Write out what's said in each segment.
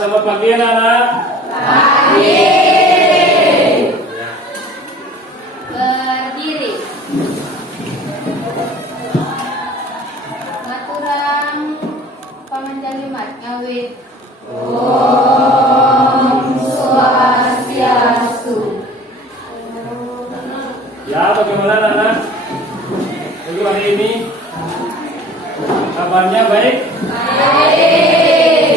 selamat pagi anak-anak. Pagi. Berdiri. Maturang pamanjalimat ngawit. Om Swastiastu. Ya, bagaimana anak-anak? Untuk hari ini kabarnya baik? Baik.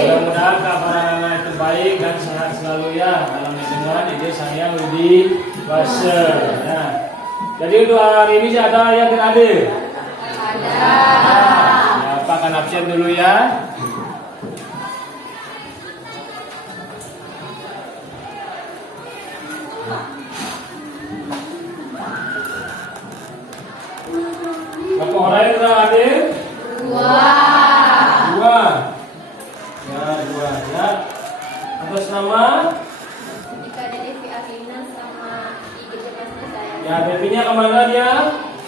Mudah-mudahan kabar anak-anak itu baik dan sehat selalu ya. Dalam dengan ide saya Rudi Basel. Ya. Jadi untuk hari ini ada yang tidak hadir? Ada. Ya, Pak akan absen dulu ya. Berapa orang yang tidak hadir? Dua. Dua. Ya, dua. Ya. Atas nama? Ika Devi Arina sama Igi Bebasnya saya. Ya, Devinya kemana dia?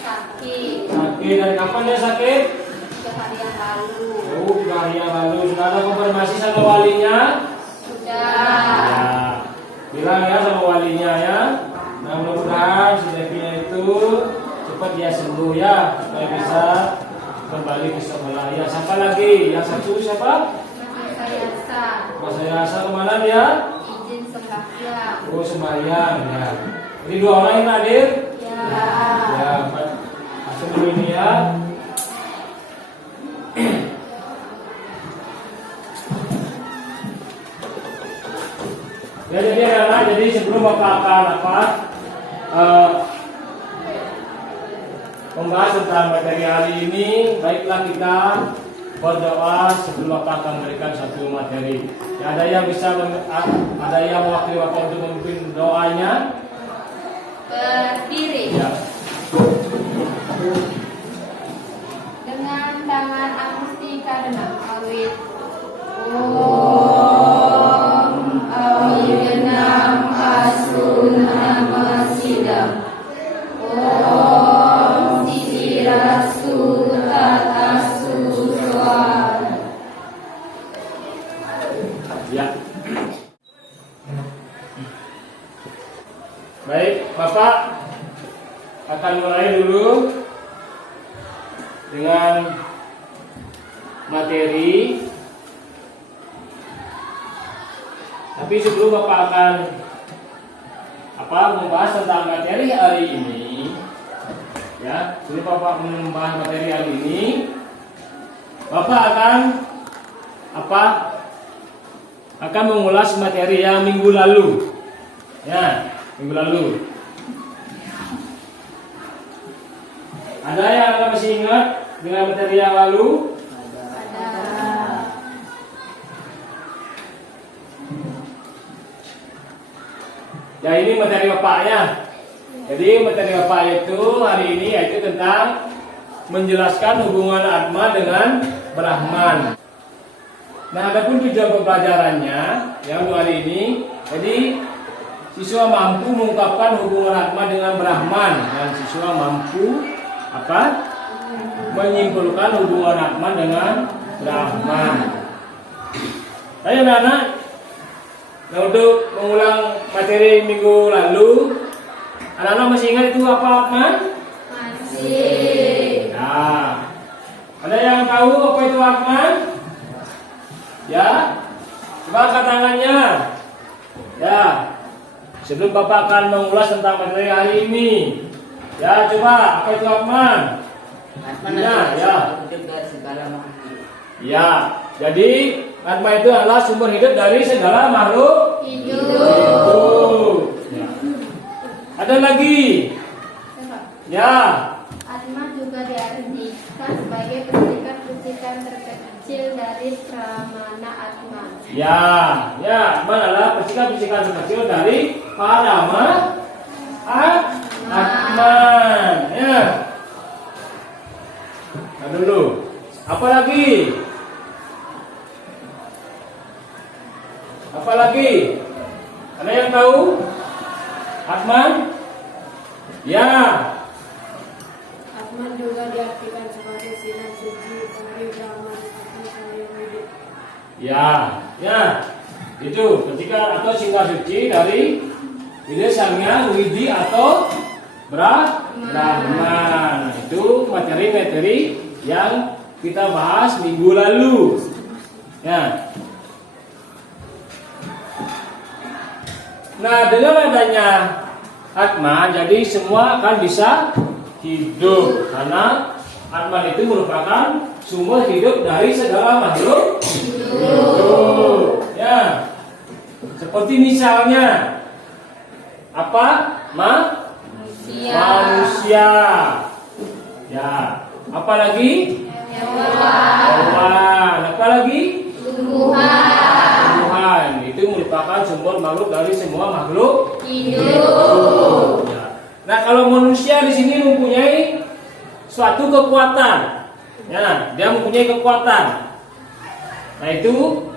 Sakit. Sakit. Dari kapan dia sakit? 3 hari yang lalu. Oh, 3 hari yang lalu. Sudah ada konfirmasi sama walinya? Sudah. Ya. Bilang ya sama walinya ya. Nah, mudah-mudahan si Devinya itu cepat dia sembuh ya. Supaya bisa kembali ke sekolah. Ya, siapa lagi? Yang satu siapa? Mas Ayasa kemana dia? Izin sembahyang. Oh, sembahyang ya. Jadi 2 orang yang hadir? Ya. Ya, masuk dulu ini ya. Ya, jadi anak, jadi sebelum Bapak akan membahas tentang materi hari ini, baiklah kita berdoa sebelum Bapak akan memberikan satu materi. Ya, ada yang bisa ada yang mewakili Bapak untuk memimpin doanya? Berdiri. Ya. Dengan tangan agusti kadenam awit. Om Awigenam Asunama Sidam. Om Sidirastu Tatastu Soal. Ya. Baik, Bapak akan mulai dulu dengan materi. Tapi sebelum Bapak akan membahas tentang materi hari ini, ya, sebelum Bapak membahas materi hari ini, Bapak akan mengulas materi yang minggu lalu. Ya, minggu lalu. Ada yang masih ingat dengan materi yang lalu? Ada. Ya, ini materi Bapaknya. Jadi materi Bapak itu hari ini yaitu tentang menjelaskan hubungan Atma dengan Brahman. Nah, adapun tujuan pembelajarannya yang untuk hari ini, jadi siswa mampu mengungkapkan hubungan Atma dengan Brahman dan siswa mampu menyimpulkan hubungan Atma dengan Brahman. Ayo anak-anak, nah, untuk mengulang materi minggu lalu, anak-anak masih ingat itu apa Atman? Masih. Ya. Ada yang tahu apa itu Atman? Ya. Coba angkat tangannya. Ya. Sebelum Bapak akan mengulas tentang materi hari ini. Ya, coba apa itu Atman? Atman Ya, ya. hidup dari segala makhluk. Ya. Jadi Atma itu adalah sumber hidup dari segala makhluk Hidup. hidup. Ya. Ada lagi? Ya. Atma juga diartikan sebagai percikan-percikan terkecil dari Pramana Atman. Ya, Atman adalah percikan-percikan terkecil dari Parama Atman. Ya. Nah, dulu. Apa lagi? Apa lagi? Ada yang tahu? Atman? Ya. Atman juga diartikan sebagai sinar suci dari Brahman atau yang hidup. Ya. Itu ketika atau singkat suci dari Widesangnya Widi atau Brahman. Itu materi-materi yang kita bahas minggu lalu. Ya. Nah, dengan adanya Atman, jadi semua akan bisa hidup karena Atman itu merupakan sumber hidup dari segala makhluk hidup. Ya. Seperti misalnya apa? Manusia. Ya. Apa lagi? Hewan. Apa lagi? Tumbuhan. Itu merupakan sumber makhluk dari semua makhluk hidup. Ya. Nah, kalau manusia di sini mempunyai suatu kekuatan. Ya, dia mempunyai kekuatan. Nah, itu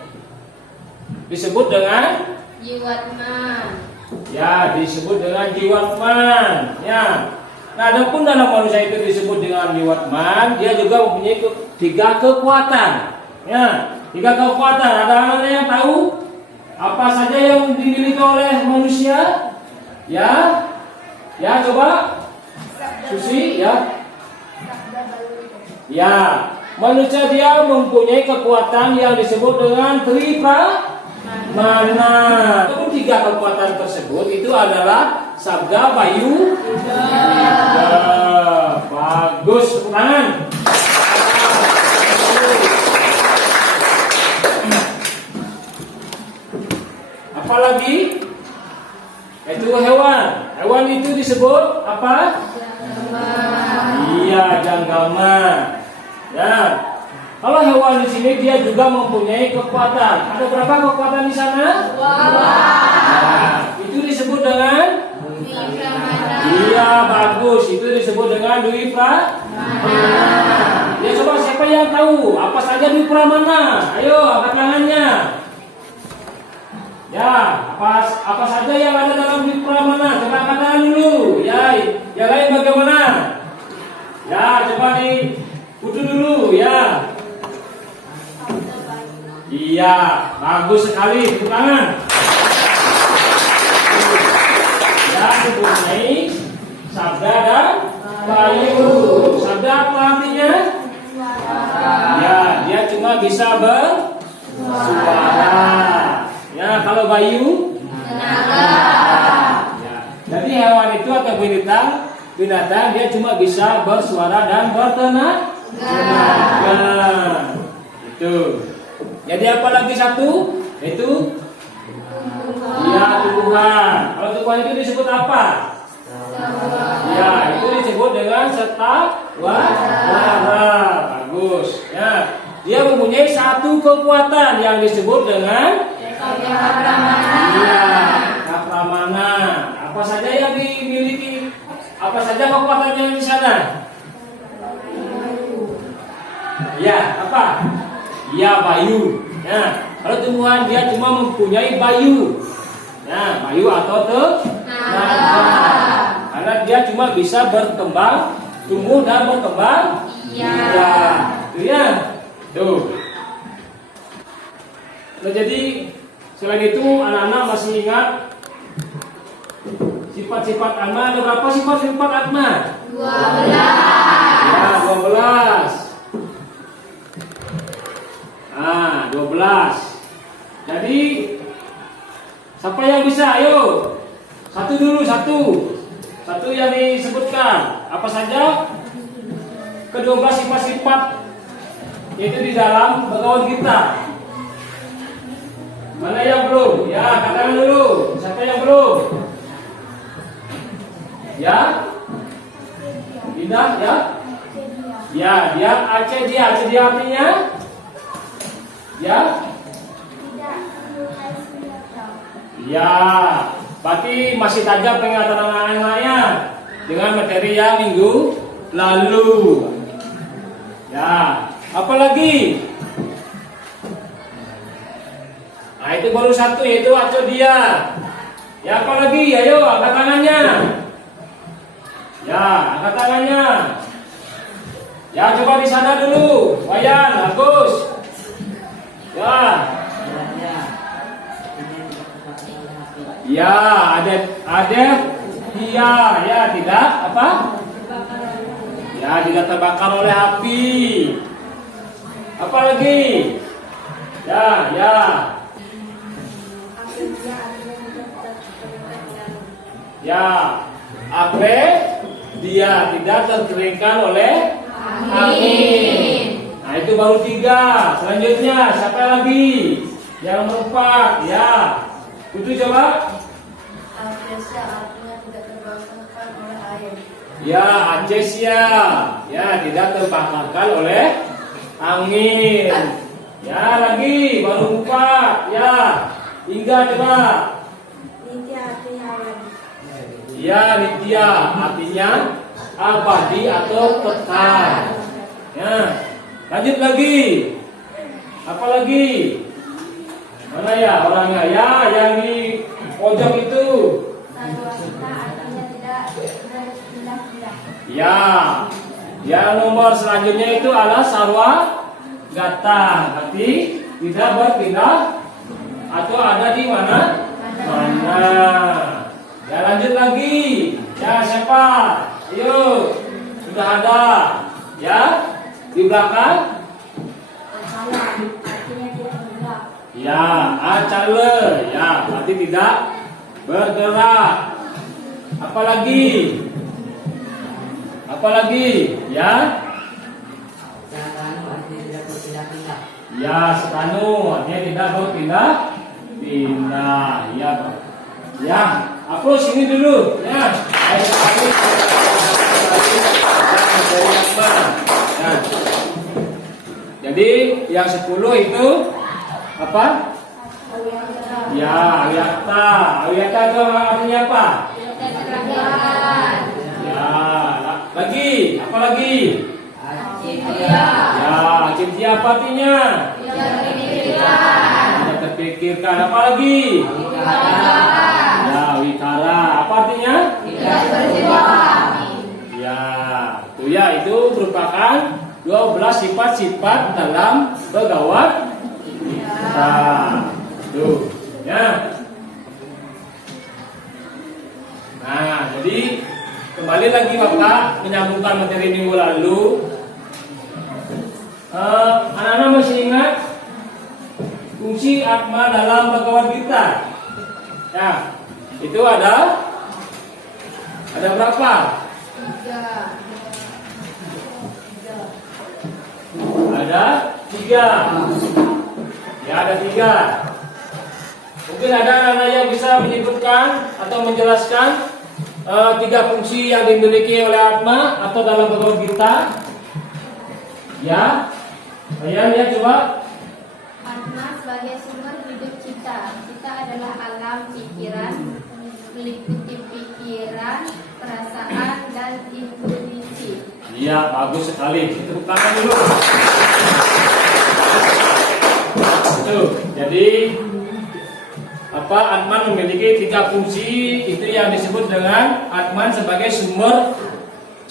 disebut dengan Jiwatman. ya, disebut dengan jiwatman. Ya. Nah, adapun dalam manusia itu disebut dengan jiwatman, dia juga mempunyai tiga kekuatan. Ya, tiga kekuatan. Ada yang tahu apa saja yang dimiliki oleh manusia? Ya. Ya, coba Susi, ya. Ya, manusia dia mempunyai kekuatan yang disebut dengan Tripramana. Tiga kekuatan tersebut itu adalah Sabda, Bayu, Nida. Bagus, tepuk tangan. Apalagi itu hewan. Hewan itu disebut apa? Iya, Janggama. Ya. Kalau hewan di sini dia juga mempunyai kekuatan. Ada berapa kekuatan di sana? Nah, itu disebut dengan iya, bagus. Itu disebut dengan Dwi Pramana. Ya, coba siapa yang tahu apa saja Dwi Pramana? Ayo, angkat tangannya. Ya, apa saja yang ada dalam Dwi Pramana? Coba angkat tangan dulu. Ya, yang lain bagaimana? Ya, coba diputu dulu, ya. Iya, bagus sekali, tepuk tangan. Ya, mempunyai Sabda dan Bayu. Sabda apa artinya? Ya, dia cuma bisa bersuara. Ya, kalau Bayu tenaga. Ya. Jadi hewan itu atau binatang dia cuma bisa bersuara dan bertenaga. Itu. Jadi apa lagi satu? Itu ya, tumbuhan. Kalau tumbuhan itu disebut apa? Ya, itu disebut dengan setawara. Bagus. Ya, dia mempunyai satu kekuatan yang disebut dengan Kapramana. Apa saja yang dimiliki? Apa saja kekuatan yang di sana? Ya, apa? Ya, Bayu. Ya, kalau tumbuhan dia cuma mempunyai Bayu. Ya, Bayu atau tenaga. Karena dia cuma bisa berkembang, tumbuh dan berkembang. Iya. Itu ya. Tuh. Nah, jadi selain itu anak-anak masih ingat sifat-sifat Atma. Ada berapa sifat-sifat Atma? 12. Ya, 12. 12. Jadi siapa yang bisa? Ayo. Satu dulu, satu. Satu yang disebutkan. Apa saja? Ke-12 sifat-sifat yaitu di dalam bagawan kita. Mana yang belum? Ya, katakan dulu. Siapa yang belum? Ya? Indah, ya? Ya, dia Aceh dia artinya? Ya? Ya, berarti masih tajam pengetahuan anak-anaknya dengan materi yang minggu lalu. Ya, apa lagi? Nah, itu baru satu, yaitu aco dia. Ya, apa lagi? Ayo, angkat tangannya. Ya, angkat tangannya. Ya, coba di sana dulu. Wayan, bagus. Ya. Ya, ada dia, ya tidak apa? Ya, tidak terbakar oleh api. Apa lagi? Ya. Ya, apa? Dia tidak terkeringkan oleh angin. Nah, itu baru 3. Selanjutnya, siapa lagi? Yang keempat, ya. Itu coba. Acacia artinya tidak terbakar oleh air. Ya, acacia. Ya, tidak terbakar oleh angin. Ya, lagi baru 4. Ya. 3 coba. Nitya artinya abadi. Ya, nitya artinya abadi atau kekal. Ya. Lanjut lagi. Apa lagi? Mana ya orangnya? Ya, yang di pojok itu. Sarwasita artinya tidak berpindah-pindah. Ya. Yang nomor selanjutnya itu adalah sarwa gata. Berarti tidak berpindah atau ada di mana? Mana. Ya, lanjut lagi. Ya, siapa? Ayo. Sudah ada. Ya. Di belakang. Acala artinya tidak bergerak. Ya, acale. Ya, berarti tidak bergerak. Apalagi? Ya. Sakanu artinya tidak berpindah-pindah. Ya, sekanu artinya tidak berpindah. Ya, Pak. Ya, aku sini dulu. Ya. Ayo sekali. Ya. Jadi yang 10 itu apa? Ya, Awyakta. Awyakta itu artinya apa? Tidak terangkat. Ya, lagi. Apa lagi? Cintia. Ya, cintia apa artinya? Tidak terpikirkan. Tidak terpikirkan. Apa lagi? Ya, wikara. Apa artinya? Tidak berjiwa. Ya, itu merupakan 12 sifat-sifat dalam begawat kita. Tuh, ya. Nah, jadi kembali lagi Bapak menyambungkan materi minggu lalu. Anak-anak masih ingat fungsi atma dalam begawat kita? Ya, itu ada berapa? 3. Ada 3. Ya, ada 3. Mungkin ada anak yang bisa menyebutkan atau menjelaskan 3 fungsi yang dimiliki oleh atma atau dalam begawat kita. Ya, kalian lihat coba. Atma sebagai sumber hidup cita. Cita adalah alam pikiran, meliputi pikiran, perasaan, dan intuisi. Iya, bagus sekali. Tepuk tangan dulu. Tuh, jadi Atman memiliki 3 fungsi, itu yang disebut dengan Atman sebagai sumber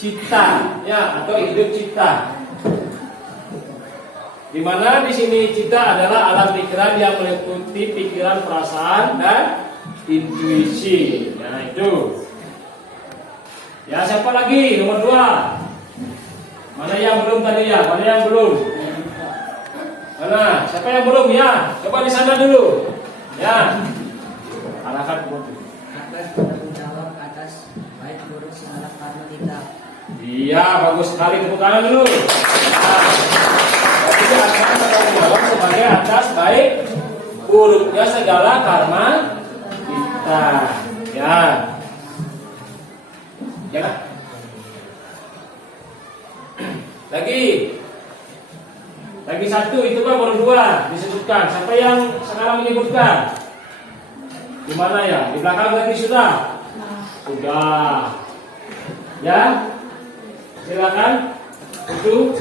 cita, ya, atau hidup cita. Di mana di sini cita adalah alam pikiran yang meliputi pikiran, perasaan, dan intuisi. Nah, itu. Ya, siapa lagi? Nomor 2. Mana yang belum tadi ya? Mana yang belum? Mana? Siapa yang belum ya? Coba di sana dulu. Ya. Arahkan ke mobil. Akan bertanggung jawab atas baik buruk segala karma kita. Iya, bagus sekali. Tepuk tangan dulu. Nah, jadi akan bertanggung jawab sebagai atas baik buruknya segala karma kita. Ya. Ya. Lagi 1 itu kan baru 2 disebutkan. Siapa yang sekarang menyebutkan? Di mana ya? Di belakang tadi sudah. Sudah. Ya. Silakan. Itu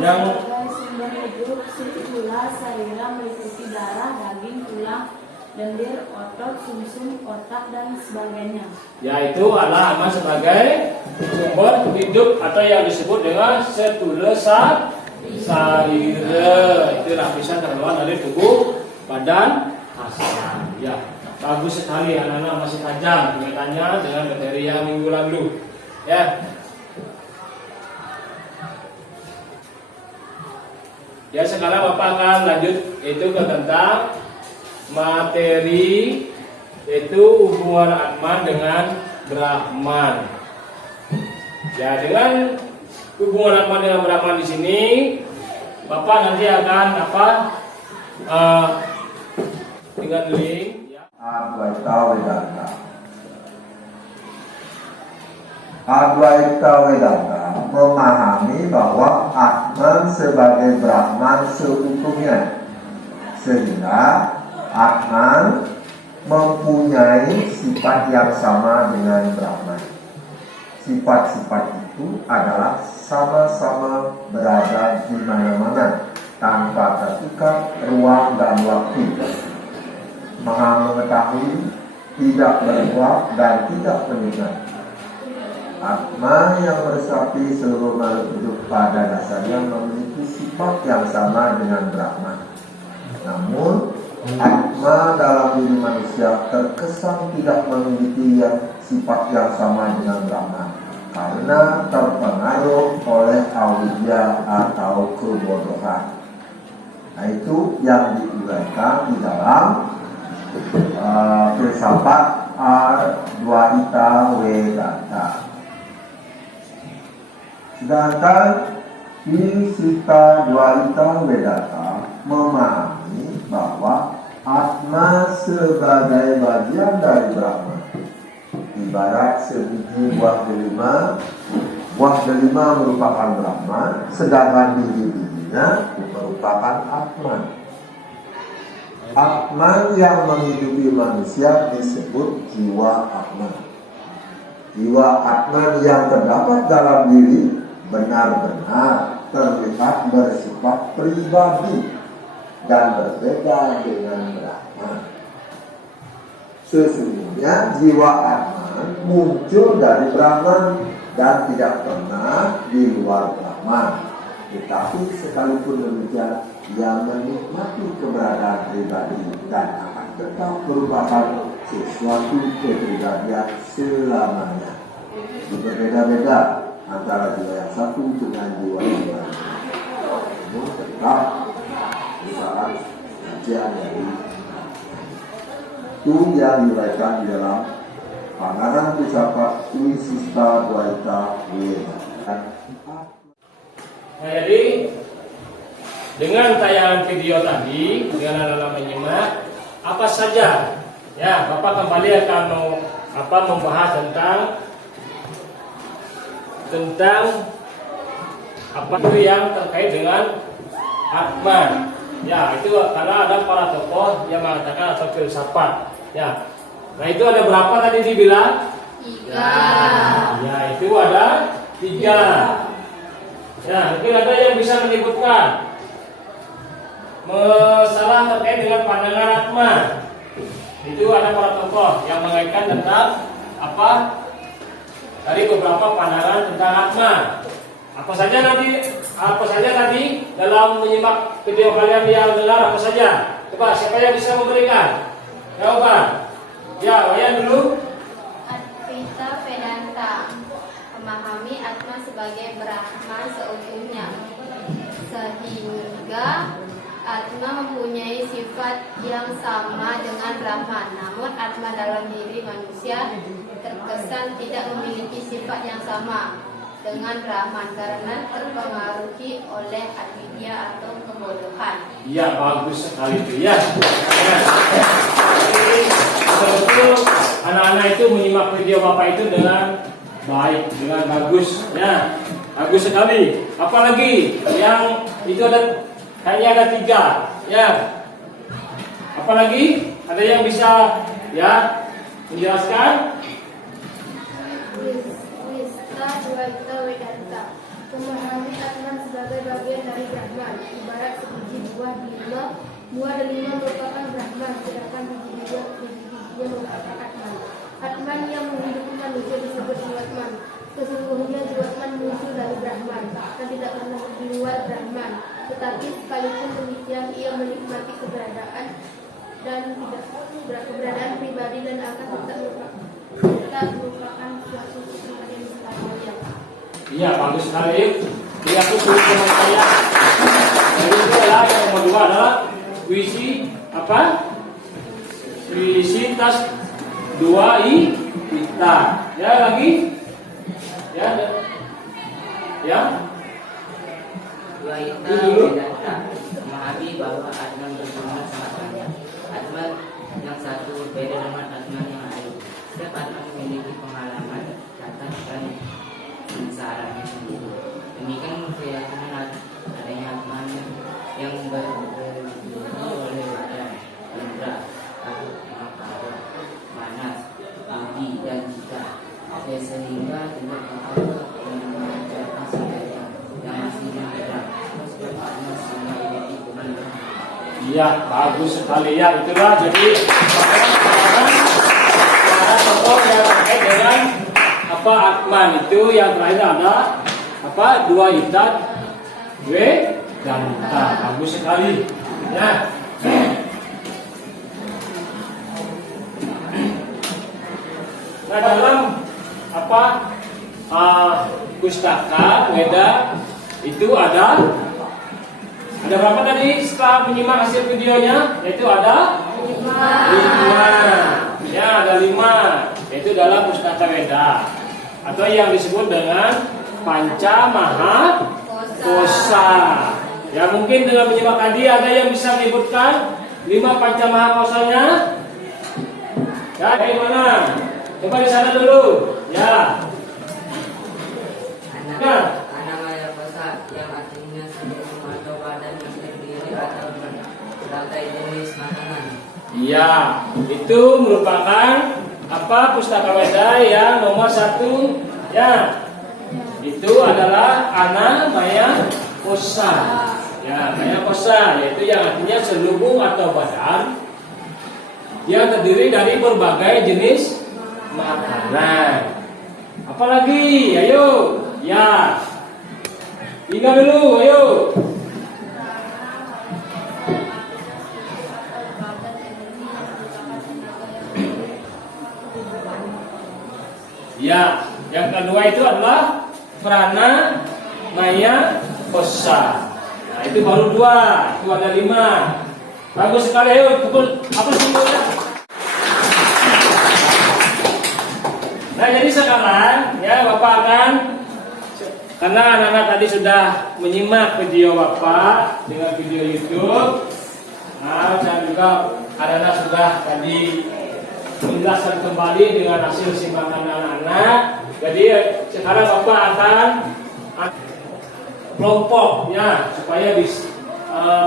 yang Sebagai sumber hidup, sirkula, saira meliputi darah, daging, tulang, lendir, otot, sumsum, otak, dan sebagainya. yaitu adalah Atma sebagai sumber hidup atau yang disebut dengan setula sarira. Itu lapisan terluar dari tubuh badan asal. Ya. bagus sekali, anak-anak masih tajam ingatannya dengan materi yang minggu lalu. Ya. Ya, sekarang Bapak akan lanjut itu ke tentang materi yaitu hubungan Atman dengan Brahman. Ya, dengan hubungan Atman dengan Brahman di sini Bapak nanti akan dengan link ya. Advaita Vedanta. Advaita Vedanta memahami bahwa Atman sebagai Brahman seutuhnya, sehingga Atman mempunyai sifat yang sama dengan Brahman. Sifat-sifat itu adalah sama-sama berada di mana-mana tanpa terikat ruang dan waktu. Maha mengetahui, tidak berbuat dan tidak mengingat. Atma yang meresapi seluruh makhluk hidup pada dasarnya memiliki sifat yang sama dengan Brahman. Namun, Atma dalam diri manusia terkesan tidak memiliki sifat yang sama dengan Brahman karena terpengaruh oleh awidya atau kebodohan. Nah, itu yang diuraikan di dalam filsafat Advaita Vedanta. Sedangkan Visita Dvaita Vedanta memahami bahwa Atma sebagai bagian dari Brahman, ibarat sebiji buah delima. Buah delima merupakan Brahman, sedangkan biji-bijinya merupakan Atman. Atman yang menghidupi manusia disebut jiwa Atman. Jiwa Atman yang terdapat dalam diri benar-benar terlihat bersifat pribadi dan berbeda dengan Brahman. Sesungguhnya jiwa Atman muncul dari Brahman dan tidak pernah di luar Brahman. Tetapi sekalipun demikian, ia menikmati keberadaan pribadi dan akan tetap merupakan sesuatu kepribadian selamanya. Berbeda-beda antara jiwa yang satu dengan jiwa yang lain. Namun tetap usaha kajian dari itu yang diuraikan di dalam Panganan Filsafat Visita Dvaita Vedanta. Nah, jadi dengan tayangan video tadi, dengan anak-anak menyimak apa saja, ya Bapak kembali akan membahas tentang apa itu yang terkait dengan Atman. Ya, itu karena ada para tokoh yang mengatakan atau filsafat. Ya, nah itu ada berapa tadi dibilang? 3. Ya, itu ada 3. Ya, mungkin ada yang bisa menyebutkan masalah terkait dengan pandangan Atman. Itu ada para tokoh yang mengaitkan tentang apa? Dari beberapa pandangan tentang Atman. Apa saja tadi dalam menyimak video kalian yang dengar apa saja? Coba siapa yang bisa memberikan jawaban? Ya, Wayan dulu. Advaita Vedanta memahami Atma sebagai Brahman seutuhnya, sehingga Atma mempunyai sifat yang sama dengan Brahman. Namun Atma dalam diri manusia terkesan tidak memiliki sifat yang sama dengan Brahman karena terpengaruhi oleh avidya atau kebodohan. Iya, bagus sekali itu ya. Betul, anak-anak itu menyimak video Bapak itu dengan baik, dengan bagus. Ya, bagus sekali. Apalagi yang itu hanya ada 3. Ya. Apalagi ada yang bisa ya menjelaskan? Visita Dvaita Vedanta memahami Atman sebagai bagian dari Brahman, ibarat sebiji buah delima. Buah delima merupakan Brahman, sedangkan biji-bijinya merupakan Atman. Atman yang menghidupi manusia disebut Jiwatman. Sesungguhnya Jiwatman muncul dari Brahman dan tidak pernah di luar Brahman. Tetapi sekalipun demikian, ia menikmati keberadaan dan tidak keberadaan pribadi dan akan tetap merupakan suatu kesimpulan yang mustahil. Iya, bagus sekali. Jadi aku tulis sama saya. Jadi itu adalah yang nomor 2 adalah puisi apa? Puisitas 2 ita. Ya lagi? Ya. Ya. Dua ita Dulu. Vedanta memahami bahwa Atman berjumlah sangat banyak. Atman yang satu berbeda dengan Atman yang lain. Setiap Atman memiliki pengalaman, catatan dan sengsaranya sendiri. Demikian keyakinan adanya Atman yang berbagi oleh badan, indra, tahu, makara, manas, budi dan cita. Sehingga tidak dapat mengajarkan segalanya yang masih ada. Iya, bagus sekali ya. Itulah jadi cara contoh yang terkait dengan apa Atman itu yang terakhir ada apa 2 ita dan ita. Bagus sekali. Ya. Nah dalam apa pustaka Weda itu ada berapa tadi setelah menyimak hasil videonya? Yaitu ada 5. Ya, ada 5. Yaitu dalam pustaka Weda atau yang disebut dengan Panca Maha Kosa. Ya, mungkin dengan menyimak tadi ada yang bisa menyebutkan 5 Panca Maha Kosanya? Ya, dari mana? Coba di sana dulu. Ya. Nah, Maya kosa yang artinya sebuah atau badan yang terdiri atau berbagai jenis makanan. iya, itu merupakan apa pustaka Weda yang nomor 1 ya. Itu adalah Ana Maya Kosa. Ya, Maya Kosa yaitu yang artinya selubung atau badan yang terdiri dari berbagai jenis makanan. Apalagi? Ayo. Ya. Tinggal dulu, ayo. Ya, yang kedua itu adalah Prana Maya Kosa. Nah, itu baru 2, itu ada 5. Bagus sekali, ayo pukul apa simbolnya? Nah, jadi sekarang ya Bapak akan, karena anak-anak tadi sudah menyimak video Bapak dengan video YouTube. Nah, dan juga anak-anak sudah tadi menjelaskan kembali dengan hasil simpanan anak-anak. Jadi sekarang Bapak akan kelompok ya supaya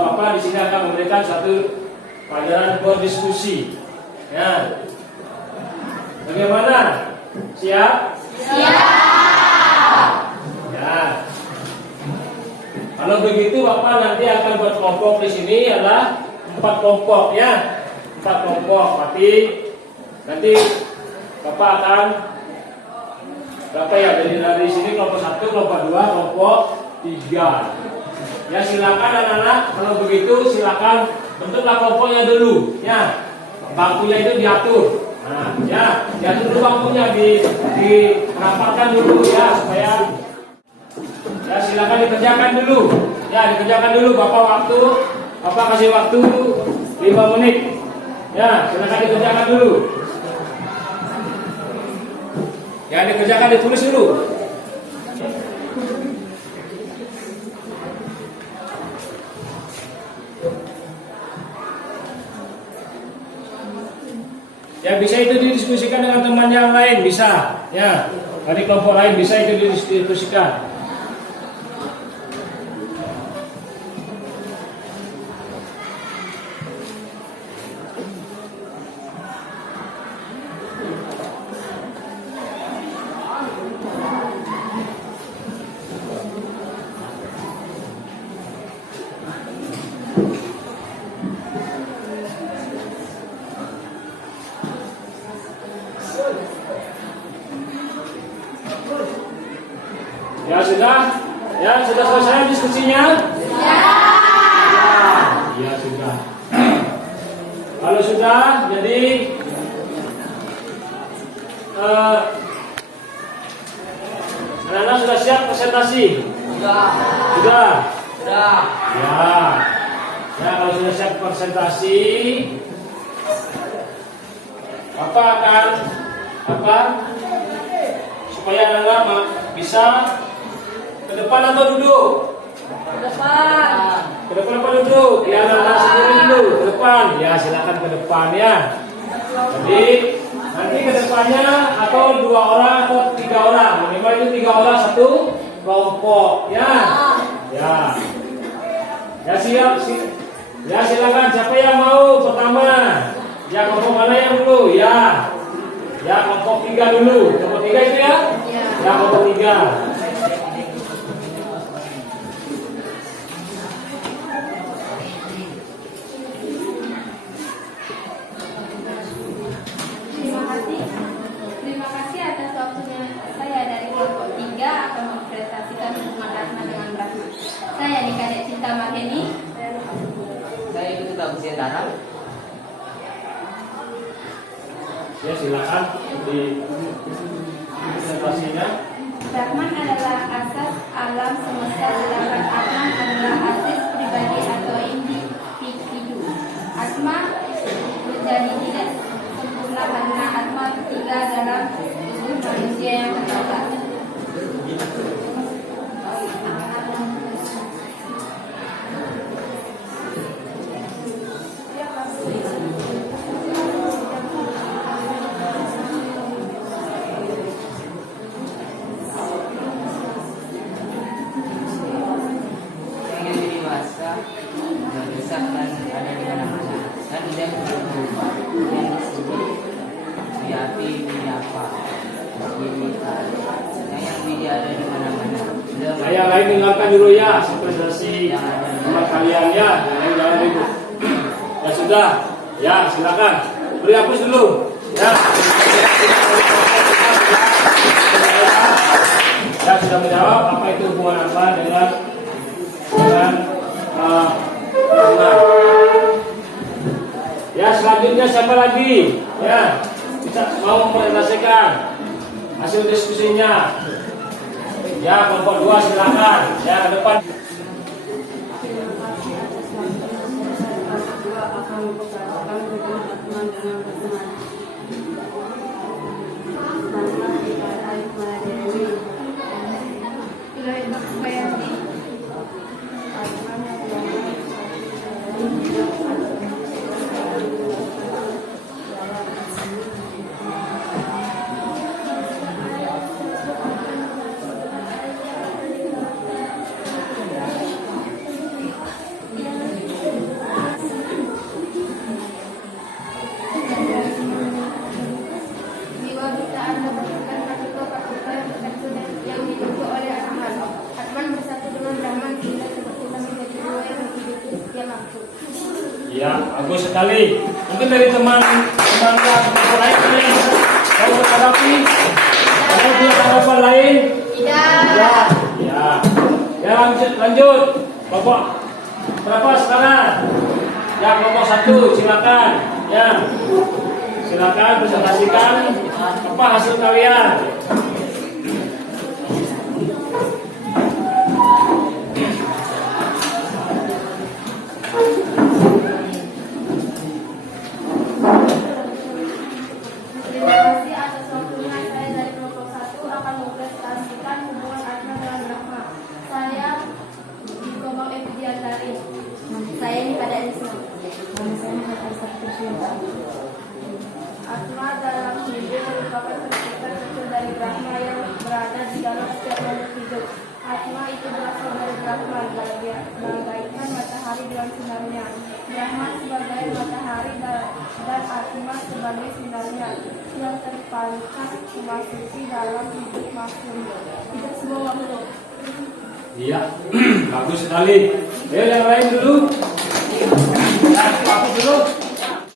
Bapak di sini akan memberikan satu pelajaran berdiskusi. Ya. Bagaimana? Siap? Siap. Ya. Kalau begitu Bapak nanti akan berkelompok di sini adalah 4 kelompok ya. 4 kelompok. Berarti nanti Bapak akan berapa ya? Jadi dari sini kelompok 1, kelompok 2, kelompok 3. Ya silakan anak-anak kalau begitu silakan bentuklah kelompoknya dulu ya. Bangkunya itu diatur. Nah, ya, diatur dulu bangkunya dirapatkan dulu ya supaya ya silakan dikerjakan dulu. Ya, dikerjakan dulu Bapak kasih waktu 5 menit. Ya, silakan dikerjakan dulu. Ya, dikerjakan ditulis dulu. Ya bisa itu didiskusikan dengan teman yang lain bisa ya dari kelompok lain bisa itu didiskusikan. Ya sudah selesai diskusinya? Ya sudah. Kalau sudah, jadi anak-anak sudah siap presentasi? Sudah. Ya, kalau sudah siap presentasi, supaya anak-anak bisa ke depan atau duduk? Ke depan apa duduk? Ya, anak-anak sendiri dulu ke depan. Ya, silakan ke depan ya. Jadi nanti ke depannya atau 2 orang atau 3 orang. Minimal itu 3 orang satu kelompok ya. Ya siap. Ya silakan, siapa yang mau pertama? Ya kelompok mana yang dulu? Ya kelompok 3 dulu. Kelompok 3 itu ya? Ya kelompok 3. Terima kasih atas waktunya. Saya dari kelompok 3 akan mempresentasikan hubungan Rahma dengan Brahma. Saya di Kadek Cinta Maheni. Saya itu Bagus Yandara. Ya silakan di presentasinya. Brahman adalah asas alam semesta, sedangkan Atman adalah asas pribadi atau individu. Atma menjadi tidak sempurna karena Atma tinggal dalam tubuh manusia yang terbatas. Yang lain dengarkan dulu ya presentasi sama kalian ya. Yang jangan ribut. Ya sudah. Ya silakan. Beri hapus dulu. Ya. Ya sudah menjawab apa itu hubungan apa dengan ya selanjutnya siapa lagi? Ya bisa mau mempresentasikan hasil diskusinya. Ya kelompok 2 silakan. Ya ke depan. Ya, bagus sekali. Mungkin dari teman-teman lain mau menghadapi atau punya tanggapan lain? Tidak. Ya, lanjut. Kelompok berapa sekarang? Ya, kelompok 1 silakan. Ya, silakan presentasikan apa hasil kalian. Saya ini pada Islam. Atma dalam hidup merupakan tercipta kecil dari Brahma yang berada di dalam setiap makhluk hidup. Atma itu berasal dari Brahma, bagaikan matahari dengan sinarnya. Brahma sebagai matahari dan Atma sebagai sinarnya yang terpancar memasuki dalam hidup makhluk. Tidak semua makhluk. Iya, bagus sekali. Yang lain dulu. Ya, aku dulu.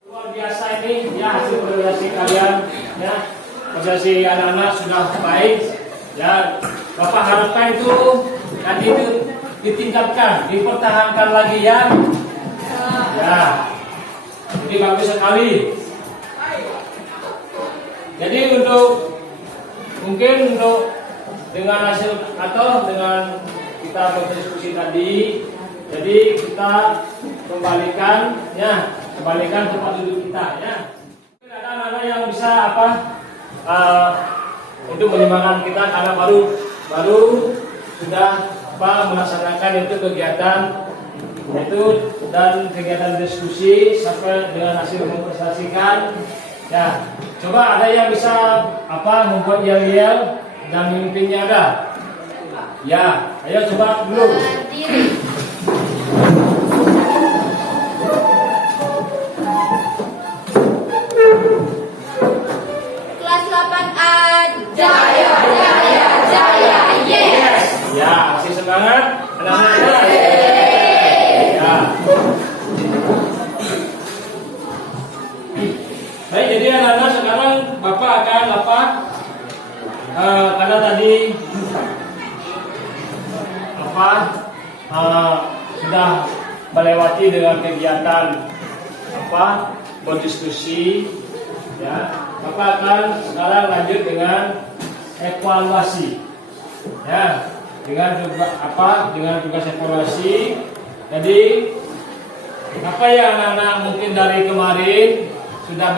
Luar biasa ini, ya hasil presentasi kalian. Ya, presentasi anak-anak sudah baik. Ya, Bapak harapkan itu nanti itu ditingkatkan, dipertahankan lagi ya. Ya. Jadi bagus sekali. Jadi mungkin dengan hasil atau dengan kita berdiskusi tadi, jadi kita kembalikan tempat duduk kita ya. Mungkin ada anak-anak yang bisa untuk menyemangatkan kita karena baru sudah melaksanakan itu kegiatan itu dan kegiatan diskusi sampai dengan hasil mempresentasikan ya. Coba ada yang bisa membuat yel-yel dan memimpinnya ada? Ya, ayo coba dulu. Berdiri. Kelas 8A. Jaya, jaya, jaya. Yes. Ya, masih semangat anak-anak. Ya. Baik, jadi anak-anak sekarang Bapak akan karena tadi sudah melewati dengan kegiatan berdiskusi ya. Bapak akan sekarang lanjut dengan evaluasi ya, dengan tugas evaluasi. Jadi apa ya anak-anak mungkin dari kemarin sudah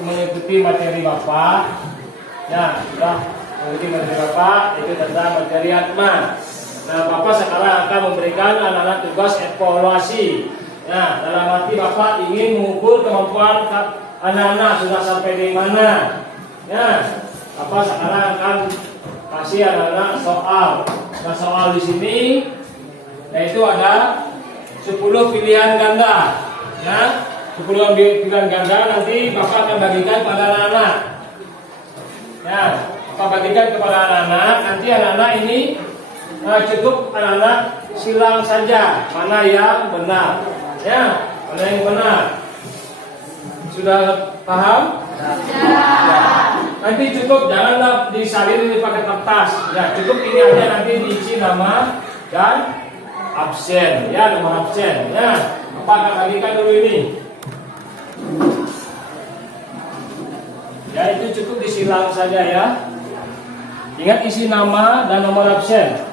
mengikuti materi Bapak ya, sudah mengikuti materi Bapak itu tentang materi Atma. Nah, Bapak sekarang akan memberikan anak-anak tugas evaluasi. Nah, dalam arti Bapak ingin mengukur kemampuan anak-anak sudah sampai di mana. Ya, Bapak sekarang akan kasih anak-anak soal. Nah, soal di sini yaitu ada 10 pilihan ganda. Nah, 10 pilihan ganda nanti Bapak akan bagikan pada anak-anak. Ya, Bapak bagikan kepada anak-anak. Nanti anak-anak ini cukup anak-anak silang saja mana yang benar. Ya, mana yang benar. Sudah paham? Ya. Nanti cukup janganlah disalin pakai kertas. Ya, cukup ini aja nanti diisi nama dan absen. Ya, nomor absen. Ya, Bapak akan bagikan dulu ini. Ya, itu cukup disilang saja ya. Ingat isi nama dan nomor absen.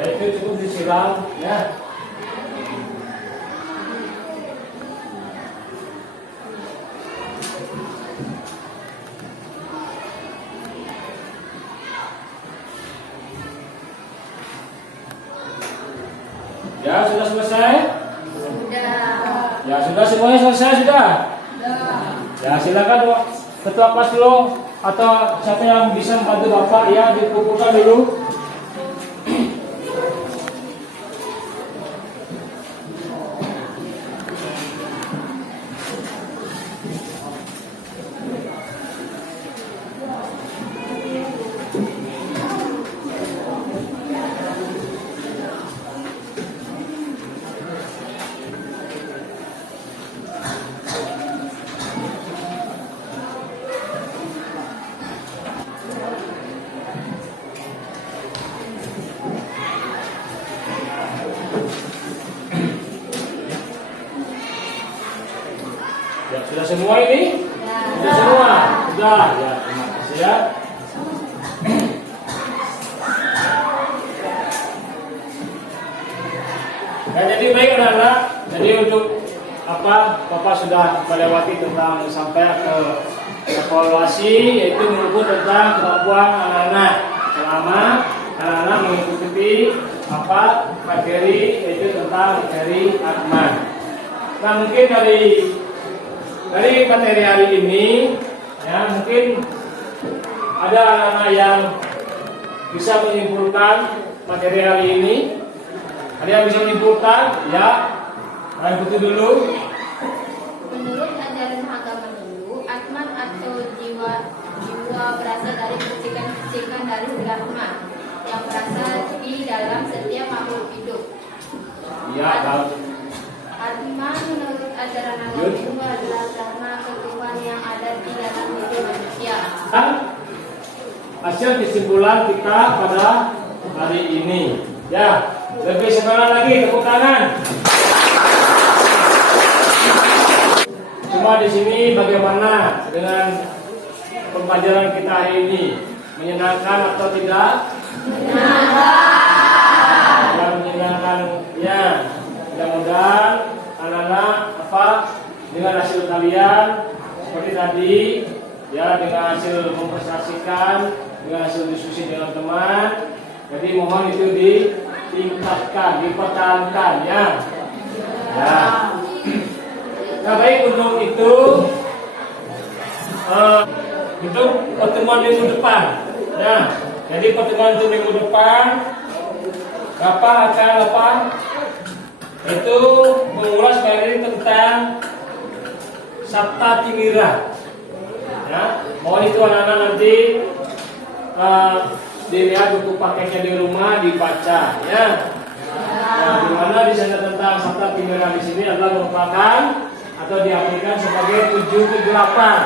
Ya, itu cukup disilang ya. Ya, sudah selesai? Sudah. Ya, sudah semuanya selesai sudah? Ya, silakan ketua kelas dulu atau siapa yang bisa membantu Bapak ya dikumpulkan dulu. Ya, sudah semua ini? Sudah semua? Sudah. Ya, terima kasih ya. Ya, jadi baik anak-anak. Jadi untuk Bapak sudah melewati tentang sampai ke evaluasi, yaitu mengukur tentang kemampuan anak-anak selama anak-anak mengikuti materi, yaitu tentang materi Atma. Nah, mungkin dari materi hari ini ya, mungkin ada anak-anak yang bisa menyimpulkan materi hari ini. Ada yang bisa menyimpulkan? Ya, ikuti dulu. Menurut ajaran agama Hindu, Atman atau jiwa berasal dari percikan-percikan dari Brahma yang berada di dalam setiap makhluk hidup. Ya, kalau Atma menurut ajaran agama Hindu adalah karena ketuhanan yang ada di dalam diri manusia. hasil kesimpulan kita pada hari ini. Ya, lebih semangat lagi, tepuk tangan. Cuma di sini bagaimana dengan pembelajaran kita hari ini? Menyenangkan atau tidak? Menyenangkan. Ya, menyenangkan. Ya, mudah-mudahan anak-anak dengan hasil kalian seperti tadi, ya, dengan hasil mempresentasikan, dengan hasil diskusi dengan teman. Jadi mohon itu ditingkatkan, dipertahankan, ya. Ya. Nah, baik, untuk itu untuk pertemuan minggu depan. Nah, jadi pertemuan untuk minggu depan akan itu mengulas materi tentang Sabta Timira. Ya, mohon itu anak-anak nanti dilihat buku paketnya di rumah, dibaca, ya. Nah, di mana di sana tentang Sabta Timira di sini adalah merupakan atau diartikan sebagai 7 kegelapan,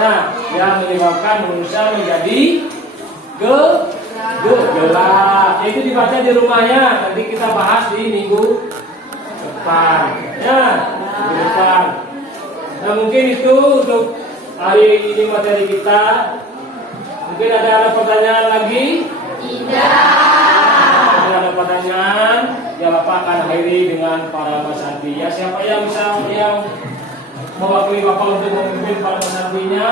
ya, yang menyebabkan manusia menjadi gelap. Itu dibaca di rumahnya. Nanti kita bahas di minggu depan, ya, minggu depan. Nah, mungkin itu untuk hari ini materi kita. Mungkin ada pertanyaan lagi? Tidak. Ada pertanyaan? Ya, Bapak akan akhiri dengan para pesanti. Ya, siapa yang bisa mewakili Bapak untuk memimpin para pesantinya?